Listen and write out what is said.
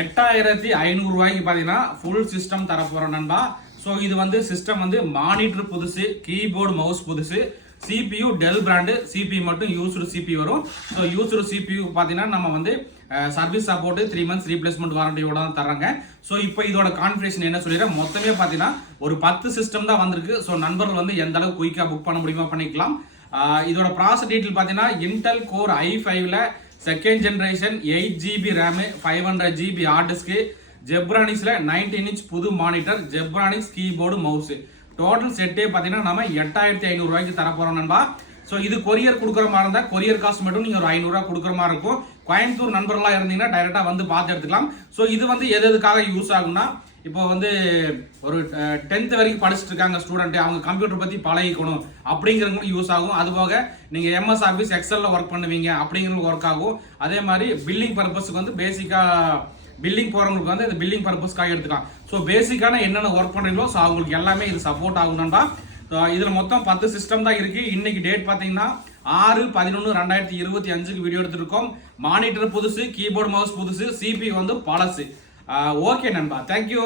எட்டாயிரத்தி ஐநூறு ரூபாய்க்கு பார்த்தீங்கன்னா ஃபுல் சிஸ்டம் தர போகிறோம் நண்பா. ஸோ இது வந்து சிஸ்டம் வந்து மானிட்டர் புதுசு கீபோர்டு மவுஸ் புதுசு. சிபியு டெல் பிராண்டு சிபி மட்டும் யூஸ்டு சிபி வரும். ஸோ யூஸ்டு சிபியு பார்த்தீங்கன்னா நம்ம வந்து service support three months replacement வாரண்டியோட தான் தர்றாங்க. ஸோ இப்போ இதோட கான்ஃபிகரேஷன் என்ன சொல்லிடுறேன்? மொத்தமே பார்த்தீங்கன்னா ஒரு பத்து சிஸ்டம் தான் வந்திருக்கு. ஸோ நண்பர்கள் வந்து எந்த அளவுக்கு குயிக்காக புக் பண்ண முடியுமா பண்ணிக்கலாம். இதோட ப்ராசஸ் டீட்டெயில் பார்த்தீங்கன்னா இன்டெல் கோர் ஐ ஃபைவ்ல second generation eight GB RAM five hundred GB hard disk ஜெப்ரானிக்ஸில் nineteen inch புது monitor Zebronics keyboard mouse total செட்டே பார்த்தீங்கன்னா நம்ம எட்டாயிரத்தி ஐநூறுரூவாய்க்கு தரப்போகிறோம் நண்பா. ஸோ இது கொரியர் கொடுக்குற மாதிரி இருந்தால் கொரியர் காஸ்ட் மட்டும் நீங்கள் ஒரு ஐநூறுரூவா கொடுக்குற மாதிரி இருக்கும். கோயம்புத்தூர் நண்பர்களாக இருந்தீங்கன்னா டைரெக்டாக வந்து பார்த்து எடுத்துக்கலாம். ஸோ இது வந்து எது எதுக்காக யூஸ் ஆகும்னா இப்போ வந்து ஒரு டென்த் வரைக்கும் படிச்சுட்டு இருக்காங்க ஸ்டூடெண்ட் அவங்க கம்ப்யூட்டர் பற்றி பழகிக்கணும் அப்படிங்கிறவங்களுக்கு யூஸ் ஆகும். அது போக நீங்கள் எம்எஸ் ஆஃபீஸ் எக்ஸலில் ஒர்க் பண்ணுவீங்க அப்படிங்கிறது ஒர்க் ஆகும். அதே மாதிரி பில்லிங் பர்பஸ்க்கு வந்து பேசிக்காக பில்லிங் போகிறவங்களுக்கு வந்து இந்த பில்லிங் பர்பஸ்க்காக எடுத்துக்கலாம். ஸோ பேசிக்கான என்னென்ன ஒர்க் பண்ணுறீங்களோ ஸோ அவங்களுக்கு எல்லாமே இது சப்போர்ட் ஆகணும்டா இதில் மொத்தம் பத்து சிஸ்டம் தான் இருக்குது இன்னைக்கு டேட் பார்த்தீங்கன்னா ஆறு பதினொன்று ரெண்டாயிரத்தி இருபத்தி அஞ்சுக்கு வீடியோ எடுத்திருக்கோம் மானிட்டர் புதுசு கீபோர்டு மவுஸ் புதுசு சிபி வந்து பழசு. ஓகே நண்பா. தேங்க்யூ